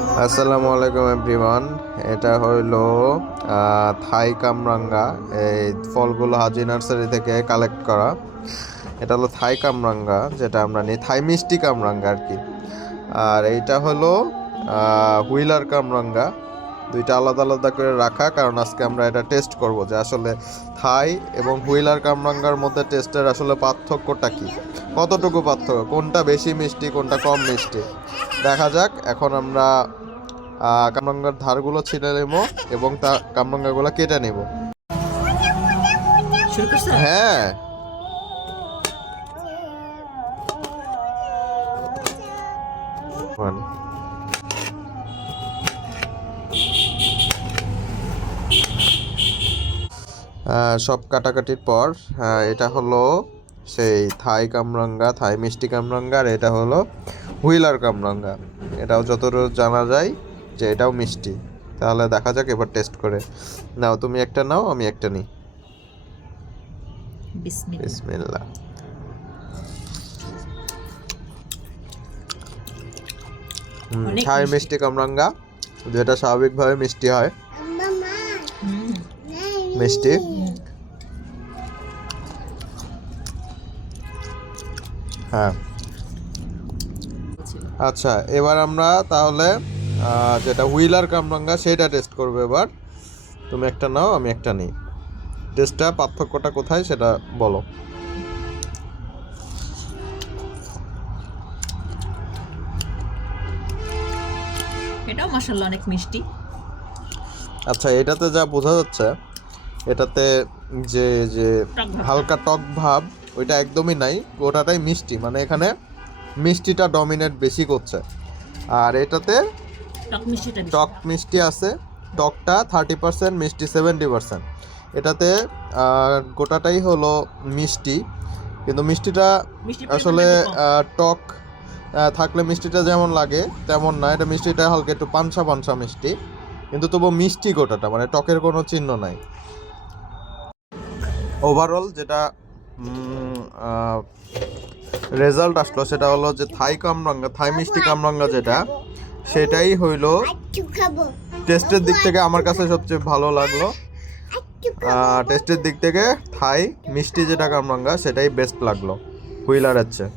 আসসালামু আলাইকুম এভরিওয়ান। এটা হইলো থাই কামরাঙ্গা। এই ফলগুলো হাজি নার্সারি থেকে কালেক্ট করা। এটা হলো থাই কামরাঙ্গা, যেটা আমরা নিই থাই মিষ্টি কামরাঙ্গা আর কি। আর এইটা হলো হুইলার কামরাঙ্গা। দুইটা আলাদা আলাদা করে রাখা, কারণ আজকে আমরা এটা টেস্ট করব যে আসলে থাই এবং হুইলার কামরাঙ্গার মধ্যে টেস্টের আসলে পার্থক্যটা কি, কতটুকু পার্থক্য, কোনটা বেশি মিষ্টি কোনটা কম মিষ্টি। দেখা যাক। এখন আমরা কামরাঙ্গার ধারগুলো ছিঁড়ে নেব এবং তা কামরাঙ্গাগুলো কেটে নেব। হ্যাঁ, সব কাটাকাটির পর এটা হলো সেই থাই কামরাঙ্গা, থাই মিষ্টি কামরাঙ্গা। আর এটা হলো হুইলার কামরাঙ্গা। এটাও যতদূর জানা যায় যে এটাও মিষ্টি। তাহলে দেখা যাক এবার টেস্ট করে। নাও, তুমি একটা নাও, আমি একটা নিই। বিসমিল্লাহ। থাই মিষ্টি কামরাঙ্গা, যেটা স্বাভাবিকভাবে মিষ্টি হয়, মিষ্টি। হ্যাঁ, আচ্ছা, এবার আমরা তাহলে যেটা হুইলার কামরাঙ্গা সেটা টেস্ট করবো। এবার তুমি একটা নাও, আমি একটা নিই। টেস্টটা, পার্থক্যটা কোথায় সেটা বলো। এটাও মাশাআল্লাহ অনেক মিষ্টি। আচ্ছা, এটাতে যা বোঝা যাচ্ছে, এটাতে যে যে হালকা টক ভাব ওইটা একদমই নাই, গোটাটাই মিষ্টি। মানে এখানে মিষ্টিটা ডমিনেট বেশি করছে। আর এটাতে টক মিষ্টি আছে, টকটা 30%, মিষ্টি 70%। এটাতে গোটাটাই হলো মিষ্টি, কিন্তু মিষ্টিটা আসলে টক থাকলে মিষ্টিটা যেমন লাগে তেমন না। এটা মিষ্টিটা হালকা একটু পানসা পানসা মিষ্টি, কিন্তু তবু মিষ্টি গোটাটা, মানে টকের কোনো চিহ্ন নাই। ওভারঅল যেটা রেজাল্ট আসলো সেটা হলো যে থাই কামরাঙ্গা, থাই মিষ্টি কামরাঙ্গা যেটা, সেটাই হইলো টেস্টের দিক থেকে আমার কাছে সবচেয়ে ভালো লাগলো। টেস্টের দিক থেকে থাই মিষ্টি যেটা কামরাঙ্গা সেটাই বেস্ট লাগলো হুইলারের চেয়ে।